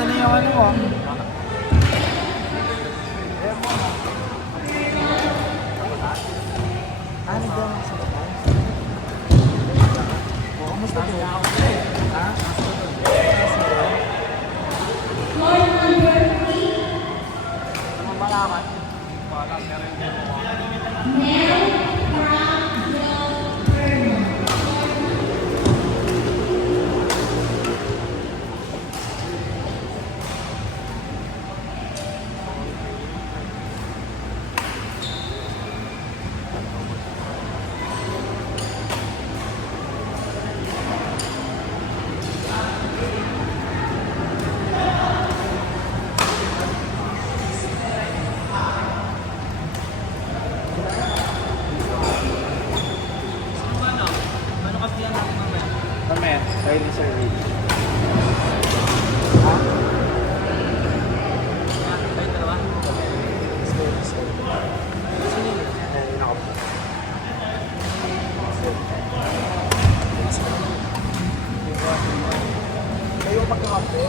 Nasaan na yung ano mo? Ano ba ang sa babae? Oo, kamusta din? Ha? Ano malaman? Malaman na rin yung mamaya, tayo ni Sir Reed. Ha? Tayo dalawa? Let's go, let's go. Sino yun? Ayun ako. Kayo magkakape?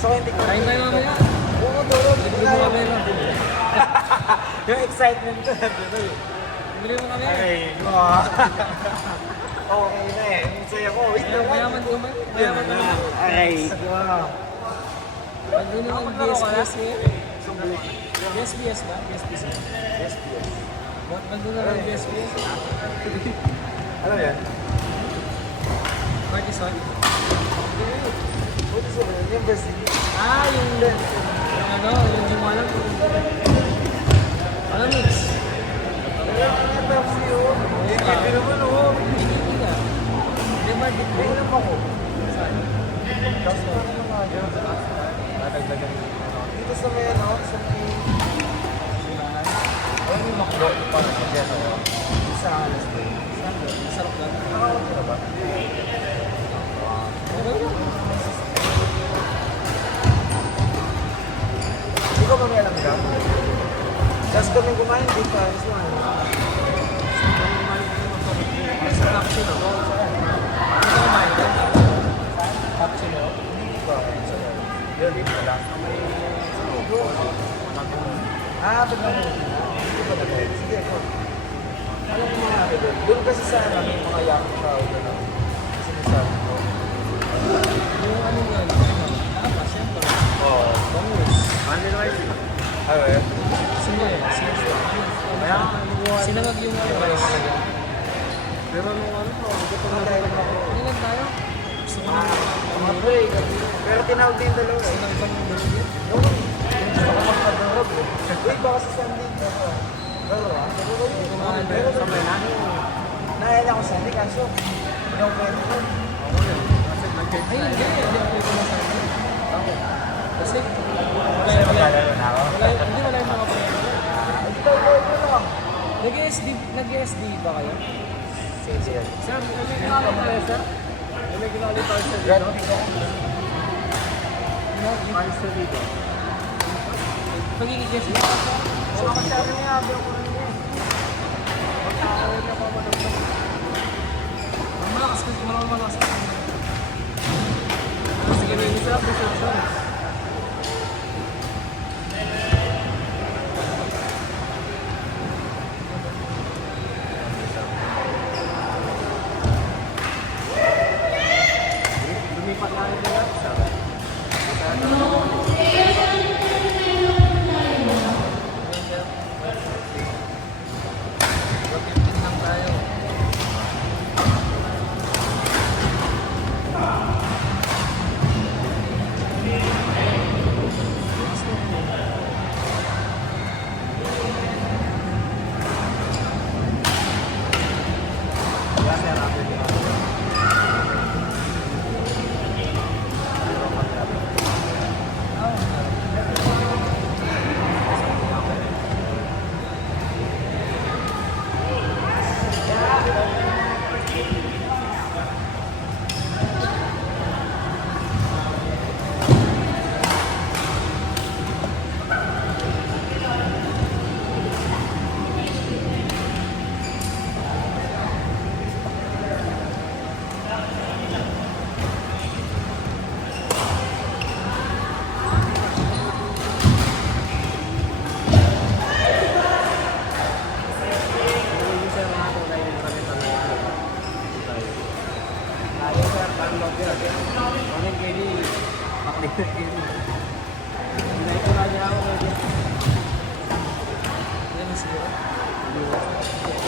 So, hindi ko... Kain tayo mamaya. Oo, Doro. Bili mo kami lang. Yung excitement ko nandito eh. Bili mo kami. Okay, wow. Okay na eh. Ang saya ko. Wait naman. Mayaman ko man. Mayaman ko man. Okay, wow. Pag doon naman BSBS eh. BSBS ba? BSBS ba? Yes, yes. Pag doon naman BSBS. Ano yan? Party song. What is it? Yung Brazil. Ah, yung ano, yung di mo alam. Ano mix? Yung Pepsi oh. Yung Pepsi naman oh. Hindi ka. Di ba di May inom ako. Saan? Tapos pa naman nga yun. Dadagdagan mo. Dito sa may ano, sa may... Ayun yung McDo pa na siya no? Isa alas na yun. Saan ba? Masarap lang. Nakakawag ka na ba? Okay lang. Hindi ko mamaya lang ka. Just kami kumain din pa. So, ano? Sa capsule ako. Ito kumain ka? Capsule ako? Hindi ba? Yun, dito pala. Ah, pag naman na. Hindi ba na? Sige, ako. Alam mo mga doon. Doon kasi sa may mga young crowd. Ano? Kasi nasabi ko. Yung ano nga, tama, siyempre. Oo. Bangus. Ano na kayo? Ano eh? Sino eh? Sino siya? Kaya Sinangag yung rice. pero nung ano po, Ano lang tayo? Gusto ko na mga break. Pero tinawag din dalawa eh. sinang ibang dalawa. Gusto ko magpadarab eh. Wait, baka sa Sunday ka ba? Dalawa? Kumain Pero tayo. sa may nahila ko Sunday kaso hindi ako pwede ko. Ay, hindi. Hindi ako ito masabi. Bakit? Kasi, Kasi maglalaro na ako. hindi wala yung mga pera. Hindi tayo pwede lang. Nag-SD ba kayo? Sige. Sir, may ginagawa tayo, sir? May ginagawa tayo, sir? Grabe ka. Ayos na dito. Pagigigis mo? Wala kasi ako niya, abang ko rin niya. Magkakaroon na pa madagdag. Ang malakas kasi malakas. Sige na yung isa, sir. Lumipat na rin nila, sir. Lang tayo. 0.